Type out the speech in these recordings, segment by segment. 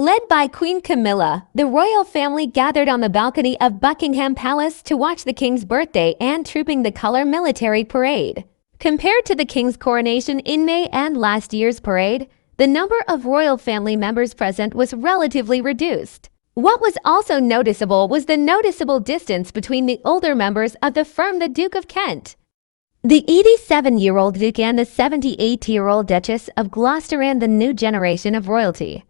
Led by Queen Camilla, the royal family gathered on the balcony of Buckingham Palace to watch the king's birthday and Trooping the Colour military parade. Compared to the king's coronation in May and last year's parade, the number of royal family members present was relatively reduced. What was also noticeable was the noticeable distance between the older members of the firm, the Duke of Kent. The 87-year-old Duke and the 78-year-old Duchess of Gloucester and the new generation of royalty.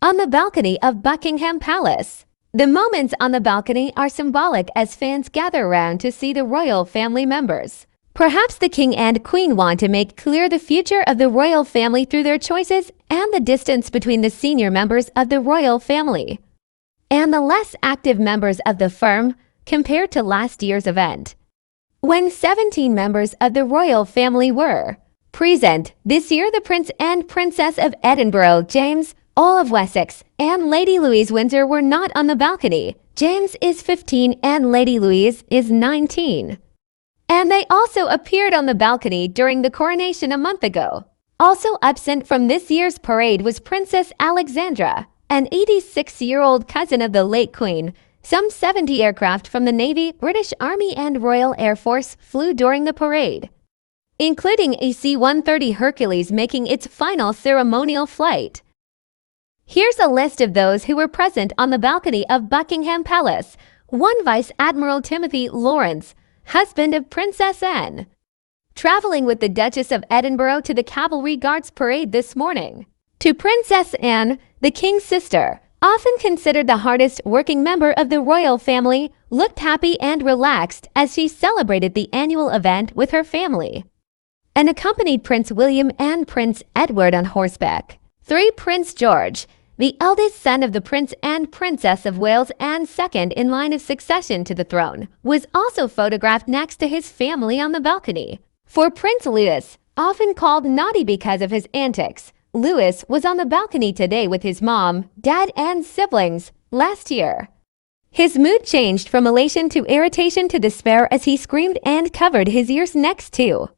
On the balcony of Buckingham Palace. The moments on the balcony are symbolic as fans gather around to see the royal family members. Perhaps the king and queen want to make clear the future of the royal family through their choices and the distance between the senior members of the royal family and the less active members of the firm compared to last year's event, when 17 members of the royal family were present. This year, the Prince and Princess of Edinburgh, James, Earl of Wessex, and Lady Louise Windsor were not on the balcony. James is 15 and Lady Louise is 19. And they also appeared on the balcony during the coronation a month ago. Also absent from this year's parade was Princess Alexandra, an 86-year-old cousin of the late Queen. Some 70 aircraft from the Navy, British Army, and Royal Air Force flew during the parade, including a C-130 Hercules making its final ceremonial flight. Here's a list of those who were present on the balcony of Buckingham Palace. 1. Vice Admiral Timothy Lawrence, husband of Princess Anne, traveling with the Duchess of Edinburgh to the Cavalry Guards Parade this morning. To Princess Anne, the king's sister, often considered the hardest working member of the royal family, looked happy and relaxed as she celebrated the annual event with her family and accompanied Prince William and Prince Edward on horseback. 3. Prince George, the eldest son of the Prince and Princess of Wales and second in line of succession to the throne, was also photographed next to his family on the balcony. For Prince Louis, often called naughty because of his antics, Louis was on the balcony today with his mom, dad, and siblings. Last year, his mood changed from elation to irritation to despair as he screamed and covered his ears next to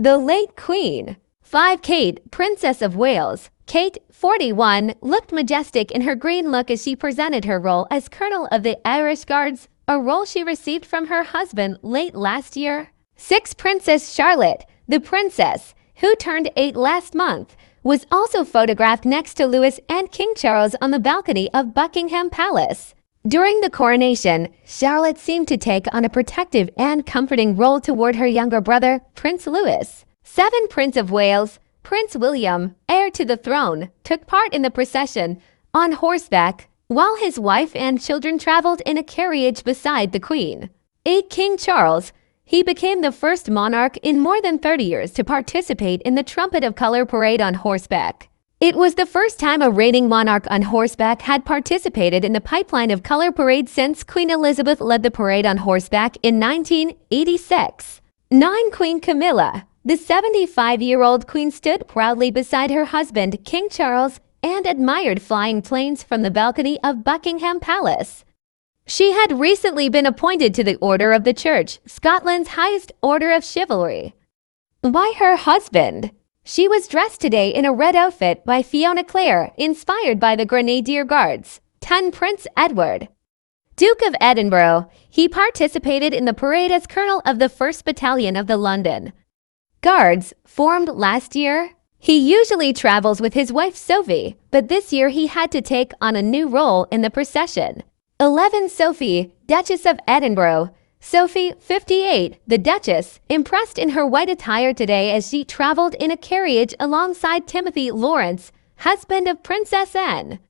the late Queen. 5. Kate, Princess of Wales. Kate, 41, looked majestic in her green look as she presented her role as Colonel of the Irish Guards, a role she received from her husband late last year. 6. Princess Charlotte, the princess, who turned 8 last month, was also photographed next to Louis and King Charles on the balcony of Buckingham Palace. During the coronation, Charlotte seemed to take on a protective and comforting role toward her younger brother, Prince Louis. 7. Prince of Wales, Prince William, heir to the throne, took part in the procession on horseback, while his wife and children traveled in a carriage beside the Queen. 8. King Charles, he became the first monarch in more than 30 years to participate in the Trumpet of Colour parade on horseback. It was the first time a reigning monarch on horseback had participated in the Pipeline of Colour parade since Queen Elizabeth led the parade on horseback in 1986. 9. Queen Camilla, the 75-year-old queen, stood proudly beside her husband, King Charles, and admired flying planes from the balcony of Buckingham Palace. She had recently been appointed to the Order of the Church, Scotland's highest order of chivalry, by her husband. She was dressed today in a red outfit by Fiona Clare, inspired by the Grenadier Guards. 10. Prince Edward, Duke of Edinburgh, he participated in the parade as Colonel of the 1st Battalion of the London Guards, formed last year. He usually travels with his wife Sophie, but this year he had to take on a new role in the procession. 11. Sophie, Duchess of Edinburgh. Sophie, 58, the Duchess, impressed in her white attire today as she traveled in a carriage alongside Timothy Lawrence, husband of Princess Anne,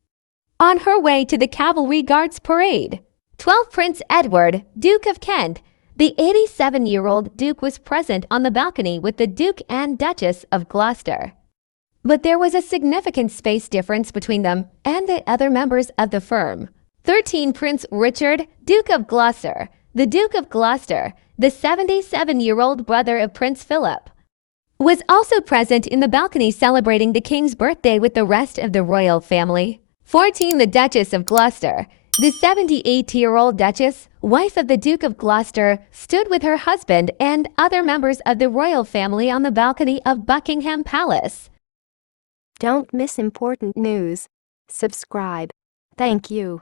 on her way to the Cavalry Guards Parade. 12. Prince Edward, Duke of Kent. The 87-year-old Duke was present on the balcony with the Duke and Duchess of Gloucester, but there was a significant space difference between them and the other members of the firm. 13. Prince Richard, Duke of Gloucester. The Duke of Gloucester, the 77-year-old brother of Prince Philip, was also present in the balcony celebrating the king's birthday with the rest of the royal family. 14. The Duchess of Gloucester. The 78-year-old Duchess, wife of the Duke of Gloucester, stood with her husband and other members of the royal family on the balcony of Buckingham Palace. Don't miss important news. subscribe. Thank you.